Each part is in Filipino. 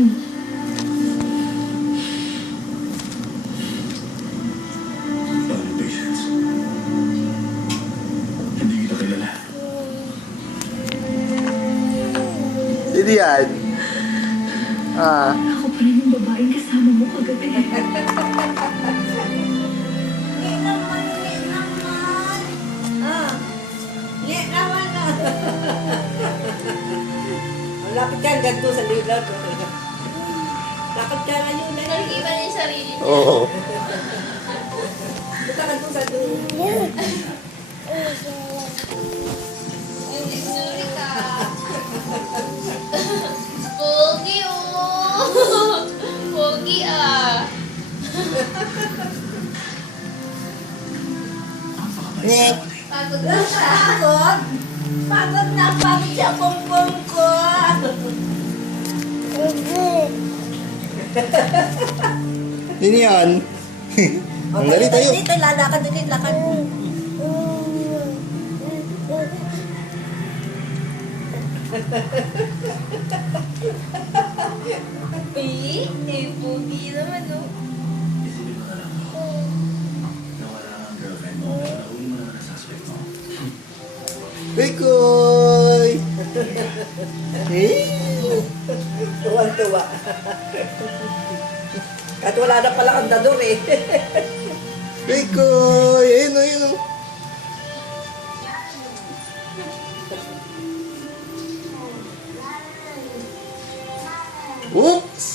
Sorry, Patience. Hindi kita kilala. Sino yan? Ah. Ako pa rin yung babaeng kasama mo kagabi. Hindi naman. Ah, hindi naman na. Malapit ka hanggang doon sa lilag. Lakad ka na yun. Nakikita niya yung sarili niya. Oo. Punta ka doon sa doon. Ay, sorry ka. Pogi, oh. Pogi, ah. Nick. Pagod na siya. Pagod? Pagod na pagod siya bumbong ko. Sino yan? Ang dali tayo. Dito, lalakad ulit, lakad. Pogi naman, oh. Isipin mo na lang ako. Nawala ang girlfriend mo. Nauwi mo na ng suspect mo. Hey, Koy! Hey! Tuwang-tuwa. At wala na pala ang dador eh. Hey, Koy! Ayun o, ayun o. Oops!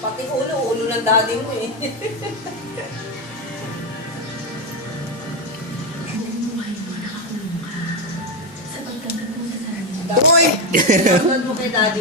Pati ulo ng daddy mo eh. Buhay mo, nakakulong ka. Sa pagtanggap mo sa sarili mo. Uy! Pinapanood mo kay daddy.